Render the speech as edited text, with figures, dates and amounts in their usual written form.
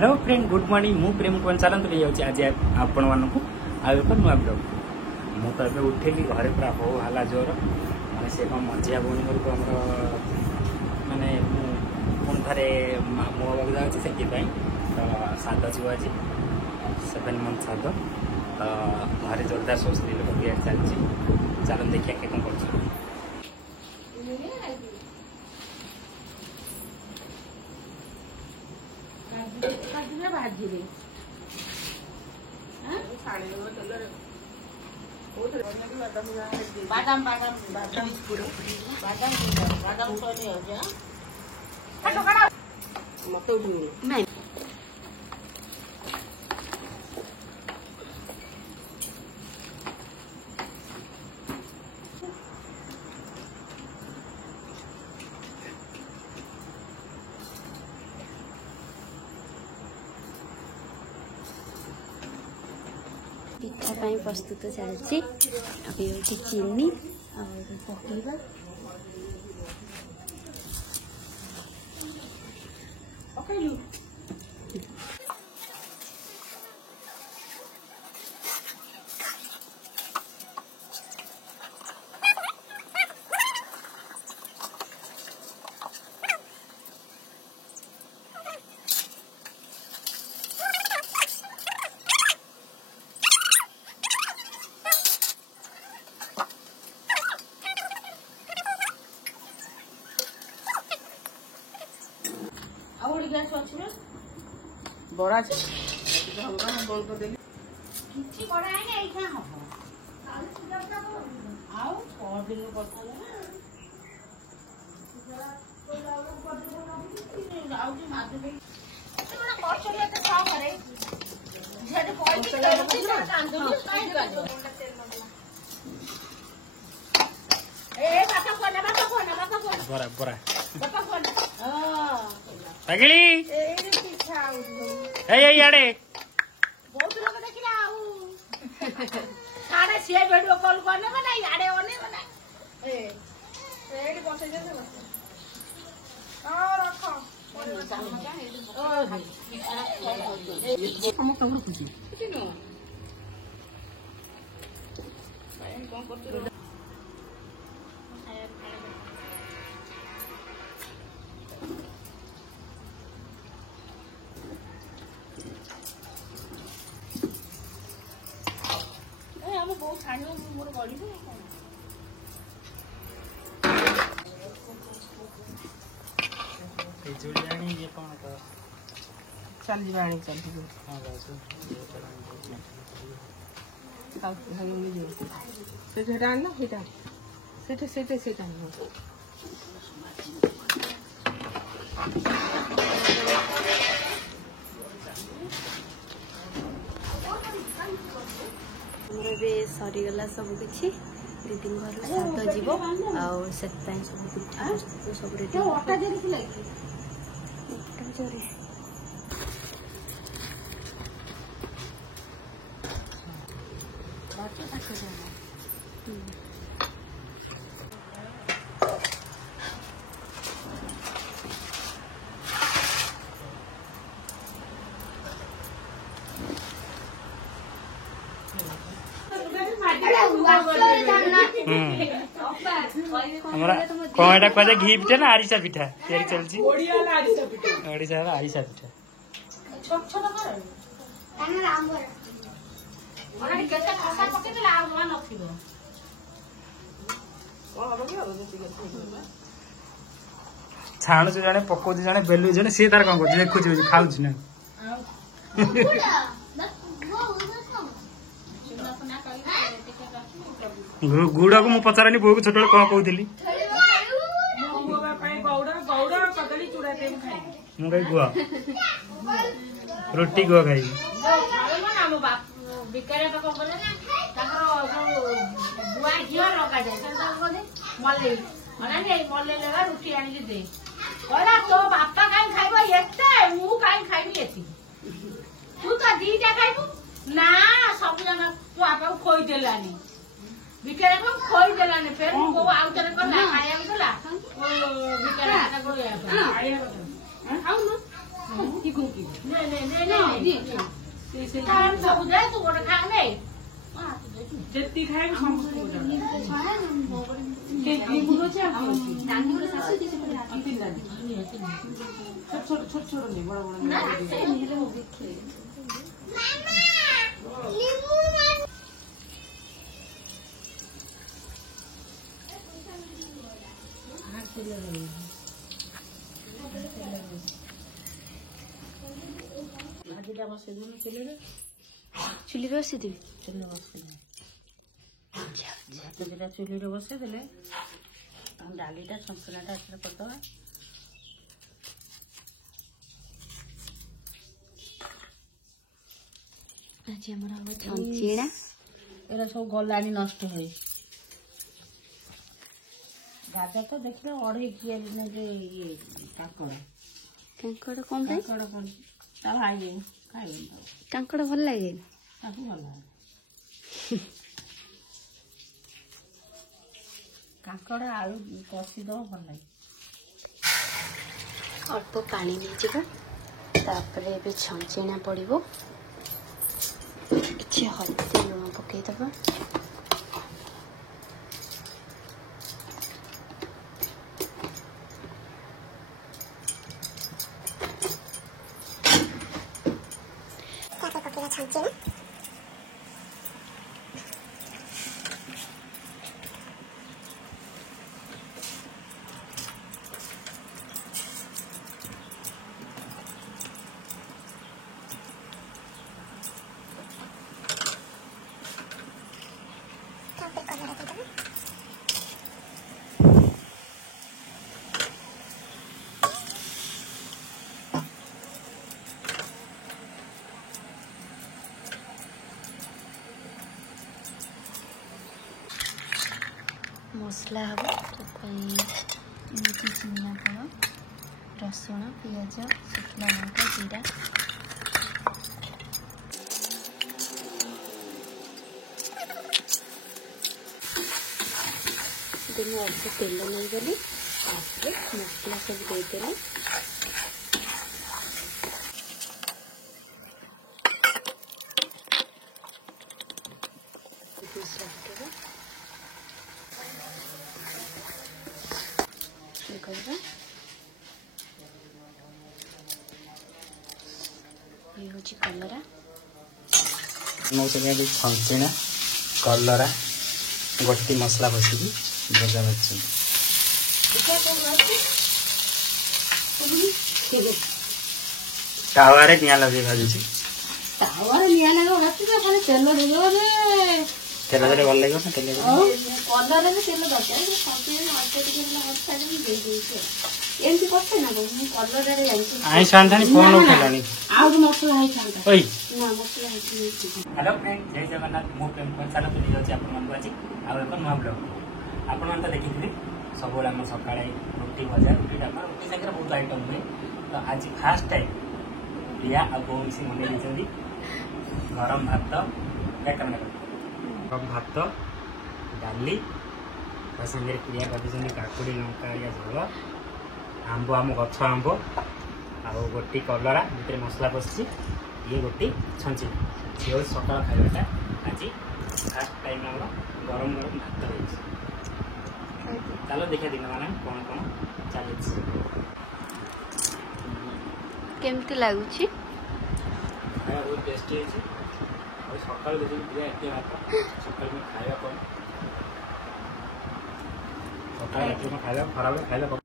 Hello friend good morning मु प्रेम कौन चलते नहीं आज आपण मानक आगे नुआ ब्लॉग मुझे उठेली घरे पूरा हो हाला जोर माने से मझिया भौणी घर को माने पुणी थे मो जाऊँगी से तो श्राद्ध जीव आज 7 मंथ श्राद्ध तो घरे जोरदार सब स्त्री लोक बिहार चलती चल देखिए किए कौन कर बादाम बादाम बादाम बादाम बादाम सोने हो गया मत नहीं पिठा प्रस्तुत चलती अभी चीनी और पकड़ा बड़ा बोल कर देली किछि बड़ा है ना एखा हो आउ 6 दिन करतो आउ जी माते दे तोरा खर्च ले तो का करे जेड पॉइंट कांदो काई काजो ए बाका कोन बरा बरा बाका कोन हां पगली ए पिछाउ ए याडे बहुत लोग देखिला आउ साडे 6 वीडियो कॉल करने बना याडे ओने बना ए एडी बसे जे आ रखो हम तो रुकुची किनो भाई कौन करते बहुत छाणियो मोर गली जुड़ियाणी ये कौन कर चल जीवाणी चल जी हां बासु ताऊ हम नहीं जो से जेटा ना हेटा सेटा सरीगला सब किसी दीदी घर श्राद्ध जीव आउ से सब पिठा सब रेडी हमरा कोएटा कजे घी पिठा ना आरिसा पिठा तयारी चलची ओडिया रा आरिसा पिठा छोट छोट कर कान रामवर ओना केते खसा पके दिला आ मान नथिबो कोन हबो कि छाणु जने पको जने बेलु जने से तार कोन कर देखु खाउ छी ना गुड़ा को मु पचारानी बो को छोटो कौन कहूली मु कहीं गुआ रोटी गुआ खाई रुटी आनी दे तो बापा कहीं खाइब मु कहीं खाइबी तू तो दीटा खाइबू ना सब जना तू आपा खोई देलानी बिकेरा को खोई देलानी फिर को आउ तने को ला खाया देला ओ बिकेरा को या आउ न ସବୁ ଦେ ତୁ ଗୋଟେ ଖା ନେ ଯେତିକି ଖାଇବି ସମସ୍ତଙ୍କୁ ଛୋଟ ଛୋଟ ନେଇ ବଡ ବଡ ଆଜିଟା ବସେଇ ଦେବୁ ଚୁଲିରେ ଚୁଲିରେ ବସିଦେବି। ଚୁଲିରେ ବସେଇଦେବେ ଭାତ ଦିଟା ଚୁଲିରେ ବସେଇଦେଲେ ଡାଲିଟା ସନ୍ତୁଳାଟା ଏଥିରେ କରିଦେବା। ଆଜି ଆମର ହବ ଛଞ୍ଚିଣା। ଏରା ସବୁ ଗଲାଣି ନଷ୍ଟ ହୋଇ। ଗାଜର ତ ଦେଖିଲେ 2.5 କିଲୋ ନେବେ ଇଏ କାଙ୍କଡ଼। କାଙ୍କଡ଼ କଣ ପାଇଁ? କାଙ୍କଡ଼ କଣ ତା ଭାଇ ଖାଇବି କାଙ୍କଡ଼ ଭଲ ଲାଗେ? ତାକୁ ଭଲ ଲାଗେ। କାଙ୍କଡ଼ ଆଳୁ କଷିଦେବ ଭଲ ଲାଗେ। ଅଳ୍ପ ପାଣି ନେଇଯିବ। ତାପରେ ଏବେ ଛଞ୍ଚିଣା ପଡ଼ିବ। କିଛି ହଳଦୀ ଲୁଣ ପକେଇଦେବା। ମସଲା ହେବ ସେଥିପାଇଁ ଚିନାଫଳ, ରସୁଣ, ପିଆଜ, ଶୁଖିଲା ଲଙ୍କା, ଜିରା। ମୁଁ ଅଳ୍ପ ତେଲ ନେଇଗଲି। ତାପରେ ମସଲା ସବୁ ଦେଇଦେଲି। ମସଲା ପକେଇବା କରିବା। ଇଏ ହେଉଛି କଲରା। ଛଞ୍ଚିଣା କଲରା ଗୋଟି ମସଲା ବସିକି ଭଜା ବାଛି ତାୱାରେ ନିଆଁ ଲଗେଇ ଭାଜୁଛି। ତାୱାରେ ନିଆଁ ଲଗେଇ ଭାଜୁଛି ଖାଲି ତେଲ ଦେଇଦେବ ଯେ ତେଲ ଦେଲେ ଭଲ ଲାଗିବ ନା? ତେଲ କଲରାରେ ତେଲ ଦରକାର ଏମିତି କରିছে ନା ମୁଁ କଲରାରେ ଜାଣିଛି। ଆଇଁଷ ଆଣିଥାନି ଫୋନ ଉଠେଇଲାଣି। ଆଉ ମସଲା ହେଇଥାନ୍ତା ଓଇ ନା ମସଲା ହେଇଛି। ହ୍ୟାଲୋ ଫ୍ରେଣ୍ଡ, ଜୟ ଜଗନ୍ନାଥ। ମୁଁ ପ୍ରେମ ଚାଲନ୍ତୁ ନେଇଯାଉଛି ଆପଣମାନଙ୍କୁ ଆଜି ଆଉ ଏକ ନୂଆ ବ୍ଲଗ। ଆପଣମାନେ ତ ଦେଖିଥିବେ ସବୁବେଳେ ଆମ ସକାଳେ ରୁଟି ଭଜା, ରୁଟି ଡାଲମା, ରୁଟି ସାଙ୍ଗରେ ବହୁତ ଆଇଟମ୍ ହୁଏ। ତ ଆଜି ଫାଷ୍ଟ ଟାଇମ୍ ପ୍ରିୟା ଆଉ ବୋଉ ମିଶି ବନେଇ ଦେଇଛନ୍ତି ଗରମ ଭାତ, ଗରମ ଭାତ, ଡାଲି, ତା ସାଙ୍ଗରେ ପ୍ରିୟା କରିଦେଇଛନ୍ତି କାକୁଡ଼ି ଲଙ୍କା ଝୋଳ, ଆମ୍ବ, ଆମ ଗଛ ଆମ୍ବ, ଆଉ ଗୋଟି କଲରା ଭିତରେ ମସଲା ପଶିଛି, ଇଏ ଗୋଟି ଛଞ୍ଚିଣା। ସିଏ ହେଉଛି ସକାଳ ଖାଇବାଟା। ଆଜି ଫାଷ୍ଟ ଟାଇମ୍ ଆମର ଗରମ ଗରମ ଭାତ ହେଇଛି। ଚାଲ ଦେଖିବା ଦିନମାନ କ'ଣ କ'ଣ ଚାଲିଛି। କେମିତି ଲାଗୁଛି? ଖାଇବା ବହୁତ ଟେଷ୍ଟି ହେଇଛି। ଆଉ ସକାଳୁ ଦେଖିଲି ପ୍ରିୟା ଏତେ ଭାତ, ସକାଳୁ ଖାଇବା କମ୍, ସକାଳୁ ଖାଇବା ଖରାବେଳେ ଖାଇବା